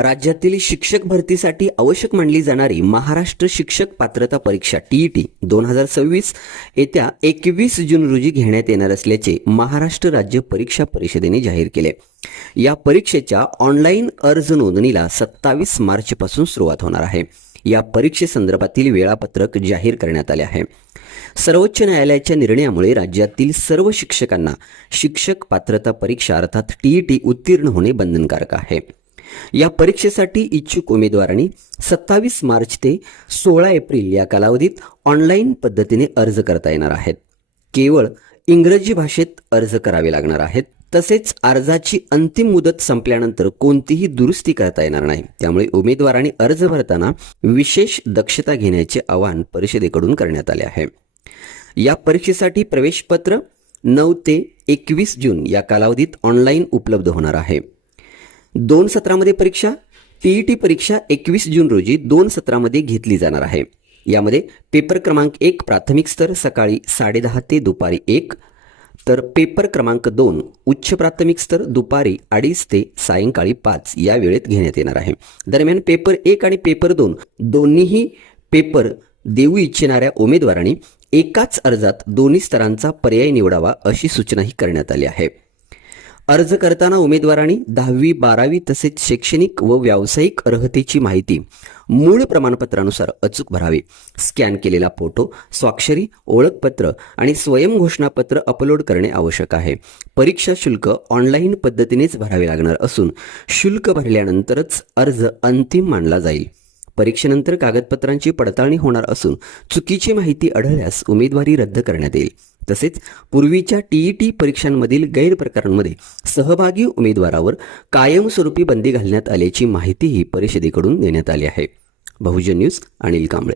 राज्यातील शिक्षक भरतीसाठी आवश्यक मानली जाणारी महाराष्ट्र शिक्षक पात्रता परीक्षा टीईटी 2026 येत्या 21 जून रोजी घेण्यात येणार असल्याचे महाराष्ट्र राज्य परीक्षा परिषदेने जाहीर केले। या परीक्षेच्या ऑनलाईन अर्ज नोंदणीला 27 मार्च पासून सुरुवात होणार आहे। या परीक्षेसंदर्भातील वेळापत्रक जाहीर करण्यात आले आहे। सर्वोच्च न्यायालयाच्या निर्णयामुळे राज्यातील सर्व शिक्षकांना शिक्षक पात्रता परीक्षा अर्थात टीईटी उत्तीर्ण होणे बंधनकारक आहे। या परीक्षेसाठी इच्छुक उमेदवारांनी 27 मार्च ते 16 एप्रिल या कालावधीत ऑनलाईन पद्धतीने अर्ज करता येणार आहेत। केवळ इंग्रजी भाषेत अर्ज करावे लागणार आहेत। तसेच अर्जाची अंतिम मुदत संपल्यानंतर कोणतीही दुरुस्ती करता येणार नाही। त्यामुळे उमेदवारांनी अर्ज भरताना विशेष दक्षता घेण्याचे आवाहन परिषदेकडून करण्यात आले आहे। या परीक्षेसाठी प्रवेशपत्र 9 ते 21 जून या कालावधीत ऑनलाईन उपलब्ध होणार आहे। 2 सत्रामध्ये परीक्षा टीईटी परीक्षा 21 जून रोजी 2 सत्रामध्ये घेतली जाणार आहे। यामध्ये पेपर क्रमांक 1 प्राथमिक स्तर सकाळी 10:30 ते दुपारी 1, तर पेपर क्रमांक 2 उच्च प्राथमिक स्तर दुपारी 2:30 ते सायंकाळी 5 या वेळेत घेण्यात येणार आहे। दरम्यान पेपर 1 आणि पेपर 2 दोन्हीही पेपर देऊ इच्छिणाऱ्या उमेदवारांनी एकाच अर्जात दोन्ही स्तरांचा पर्याय निवडावा अशी सूचनाही करण्यात आली आहे। अर्ज करताना उमेदवारांनी 10वी 12वी तसेच शैक्षणिक व व्यावसायिक अर्हतेची माहिती मूळ प्रमाणपत्रानुसार अचूक भरावी। स्कॅन केलेला फोटो, स्वाक्षरी, ओळखपत्र आणि स्वयं घोषणापत्र अपलोड करणे आवश्यक आहे। परीक्षा शुल्क ऑनलाईन पद्धतीनेच भरावे लागणार असून शुल्क भरल्यानंतरच अर्ज अंतिम मानला जाईल। परीक्षेनंतर कागदपत्रांची पडताळणी होणार असून चुकीची माहिती आढळल्यास उमेदवारी रद्द करण्यात येईल। तसेच पूर्वीच्या टीईटी परीक्षांमधील गैरप्रकारांमध्ये सहभागी उमेदवारावर कायमस्वरूपी बंदी घालण्यात आल्याची माहितीही परिषदेकडून देण्यात आली आहे। बहुजन न्यूज, अनिल कांबळे।